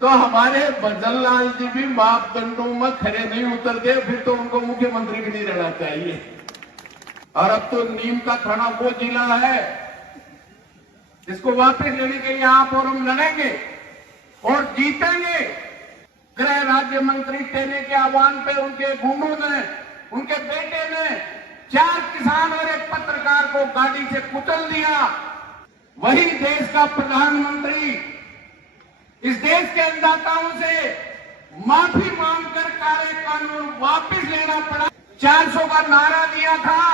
तो हमारे भजनलाल जी भी मापदंडों में खरे नहीं उतरते, फिर तो उनको मुख्यमंत्री भी नहीं रहना चाहिए। और अब तो नीम का थाना वो जिला है जिसको वापस लेने के लिए आप और हम लड़ेंगे और जीतेंगे। गृह राज्य मंत्री टेने के आह्वान पे उनके गुंडों ने, उनके बेटे ने 4 किसान और एक पत्रकार को गाड़ी से कुचल दिया। वही देश का प्रधानमंत्री इस देश के अन्नदाताओं से माफी मांगकर काले कानून वापस लेना पड़ा। 400 का नारा दिया था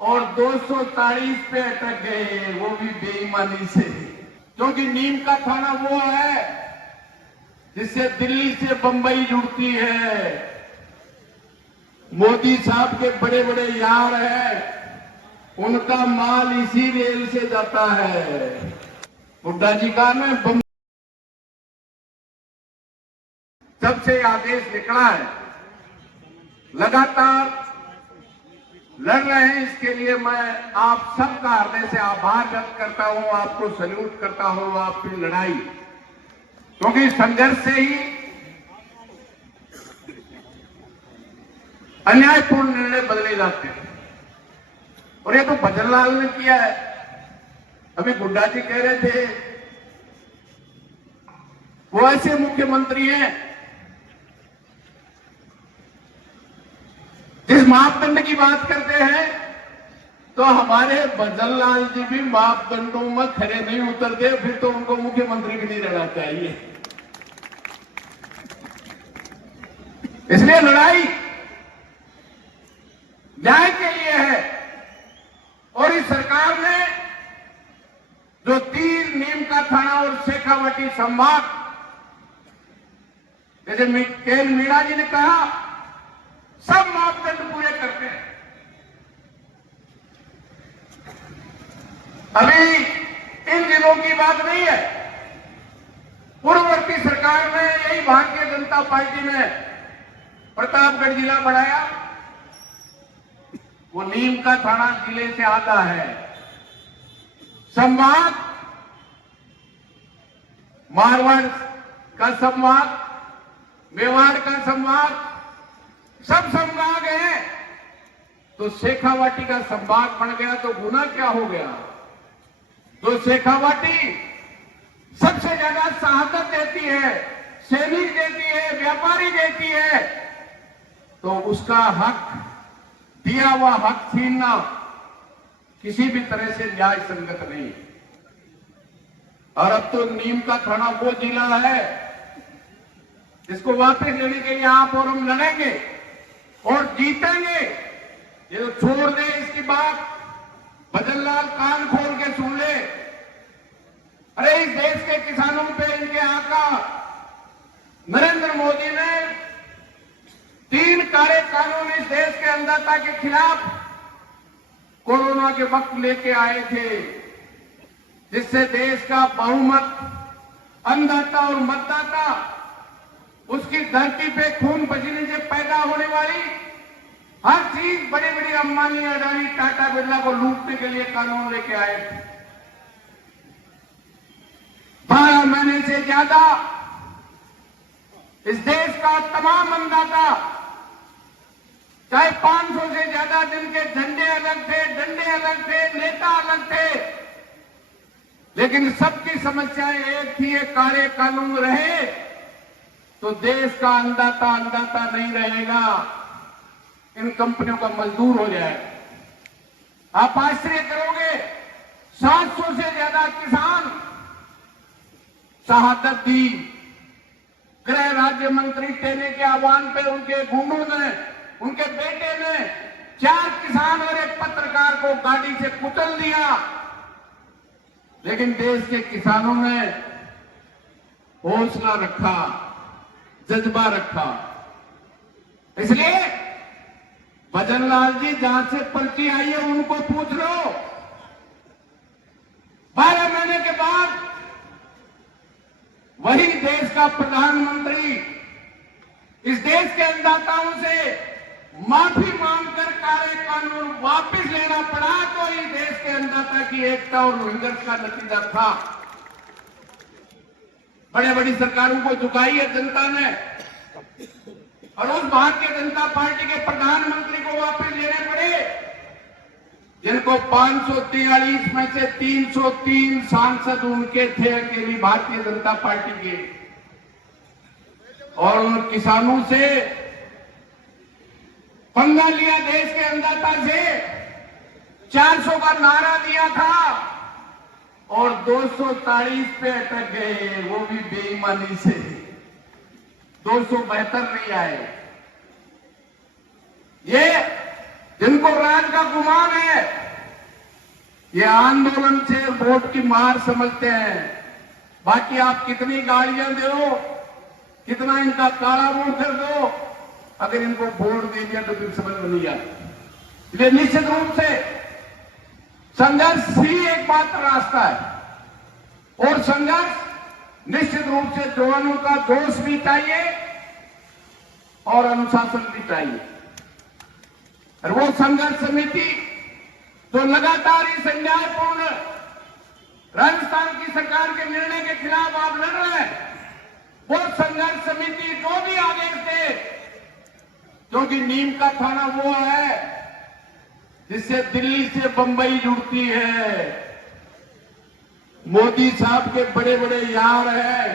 और 240 पे अटक गए, वो भी बेईमानी से। क्योंकि नीम का थाना वो है जिससे दिल्ली से बंबई जुड़ती है। मोदी साहब के बड़े बड़े यार हैं, उनका माल इसी रेल से जाता है। हुड्डा जी का में जब से आदेश निकला है लगातार लड़ रहे हैं। इसके लिए मैं आप सबका हृदय से आभार व्यक्त करता हूं, आपको सैल्यूट करता हूं आपकी लड़ाई, क्योंकि संघर्ष से ही अन्यायपूर्ण निर्णय बदले जाते हैं। और ये तो भजनलाल ने किया है। अभी हुड्डा जी कह रहे थे वो ऐसे मुख्यमंत्री हैं जिस मापदंड की बात करते हैं, तो हमारे भजनलाल जी भी मापदंडों में खरे नहीं उतरते, फिर तो उनको मुख्यमंत्री भी नहीं रहना चाहिए। इसलिए लड़ाई न्याय के लिए है। और इस सरकार ने जो तीर, नीम का थाना और शेखावाटी संभाग, जैसे केएल मीणा जी ने कहा, सब मापदंड पूरे करते हैं। अभी इन जिलों की बात नहीं है। पूर्ववर्ती सरकार में यही भारतीय जनता पार्टी ने प्रतापगढ़ जिला बढ़ाया। वो नीम का थाना जिले से आता है। संभाग मारवाड़ का संभाग, मेवाड़ का संभाग, सब संभाग है। तो शेखावाटी का संभाग बन गया तो गुना क्या हो गया? तो शेखावाटी सबसे ज्यादा शहादत देती है, सैनिक देती है, व्यापारी देती है, तो उसका हक, दिया हुआ हक छीनना किसी भी तरह से न्याय संगत नहीं। और अब तो नीम का थाना वो जिला है जिसको वापस लेने के लिए आप और हम लड़ेंगे और जीतेंगे। ये तो छोड़ दे इसकी बात, भजनलाल कान खोल के सुन ले। अरे इस देश के किसानों पे इनके आका नरेंद्र मोदी ने 3 काले कानून इस देश के अन्नदाता के खिलाफ कोरोना के वक्त लेके आए थे, जिससे देश का बहुमत अन्नदाता और मतदाता, उसकी धरती पे खून पसीने से पैदा होने वाली हर चीज, बड़ी बड़ी अंबानी, अडानी, टाटा, बिरला को लूटने के लिए कानून लेके आए थे। 12 महीने से ज्यादा इस देश का तमाम अन्नदाता, चाहे 500 से ज्यादा जिनके झंडे अलग थे, डंडे अलग थे, नेता अलग थे, लेकिन सबकी समस्याएं एक थी, ये काले कानून रहे तो देश का अन्नदाता नहीं रहेगा, इन कंपनियों का मजदूर हो जाएगा। आप आश्चर्य करोगे, 700 से ज्यादा किसान शहादत दी। गृह राज्य मंत्री टेने के आह्वान पे उनके गुंडों ने, उनके बेटे ने 4 किसान और एक पत्रकार को गाड़ी से कुचल दिया। लेकिन देश के किसानों ने हौसला रखा, जज्बा रखा। इसलिए भजनलाल जी, जहां से पर्ची आई है उनको पूछ लो। 12 महीने के बाद वही देश का प्रधानमंत्री इस देश के अन्नदाताओं से माफी मांगकर काले कानून वापस लेना पड़ा, तो इस देश के अन्नदाता की एकता और संघर्ष का नतीजा था। बड़े बड़ी सरकारों को झुकाई है जनता ने, और उस भारतीय जनता पार्टी के प्रधानमंत्री को वापस लेने पड़े, जिनको 543 में से 303 सांसद उनके थे अकेली भारतीय जनता पार्टी के, और उन किसानों से पंगा लिया, देश के अन्नदाता से 400 का नारा दिया था और 240 पे अटक गए, वो भी बेईमानी से 272 नहीं आए। ये जिनको राज का गुमान है, ये आंदोलन से वोट की मार समझते हैं। बाकी आप कितनी गालियां दो, कितना इनका काला मुंह कर दो, अगर इनको वोट दे दिया तो फिर समझ में नहीं आता। इसलिए निश्चित रूप से संघर्ष ही एकमात्र रास्ता है, और संघर्ष निश्चित रूप से जवानों का जोश भी चाहिए और अनुशासन भी चाहिए। और वो संघर्ष समिति जो लगातार इस अन्यायपूर्ण राजस्थान की सरकार के निर्णय के खिलाफ आप लड़ रहे हैं, वो संघर्ष समिति जो भी आदेश दे, क्योंकि नीम का थाना वो है जिससे दिल्ली से बंबई जुड़ती है। मोदी साहब के बड़े बड़े यार हैं,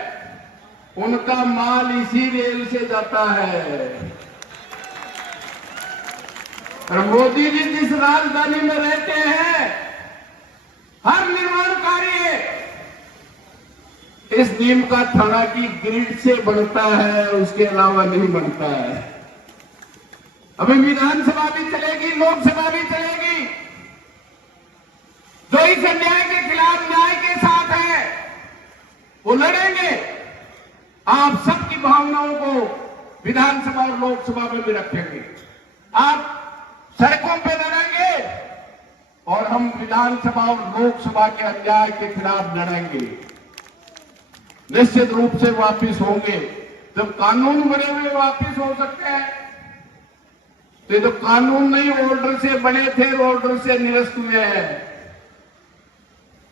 उनका माल इसी रेल से जाता है। और मोदी जी जिस राजधानी में रहते हैं, हर निर्माण कार्य इस नीम का थाना की ग्रिड से बनता है, उसके अलावा नहीं बनता है। अभी विधानसभा भी चलेगी, लोकसभा भी चलेगी। जो इस अन्याय के खिलाफ न्याय के साथ है, वो लड़ेंगे। आप सबकी भावनाओं को विधानसभा और लोकसभा में भी रखेंगे। आप सड़कों पे लड़ेंगे और हम विधानसभा और लोकसभा के अन्याय के खिलाफ लड़ेंगे। निश्चित रूप से वापिस होंगे। जब कानून बने हुए वापिस हो सकते हैं, तो ये तो कानून नहीं ऑर्डर से बने थे, ऑर्डर से निरस्त हुए हैं।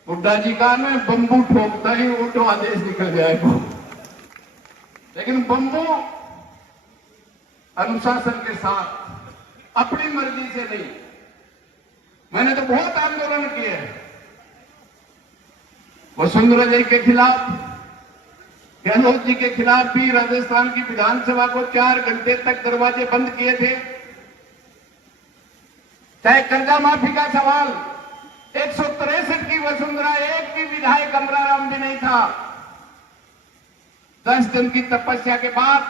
हुड्डा जी का मैं बंबू ठोकता ही वो तो आदेश निकल जाएगा, लेकिन बंबू अनुशासन के साथ, अपनी मर्जी से नहीं। मैंने तो बहुत आंदोलन किए हैं, वसुंधरा जी के खिलाफ, गहलोत जी के खिलाफ भी राजस्थान की विधानसभा को 4 घंटे तक दरवाजे बंद किए थे। चाहे कर्जा माफी का सवाल, 163 की वसुंधरा, एक भी विधायक अमराराम भी नहीं था। 10 दिन की तपस्या के बाद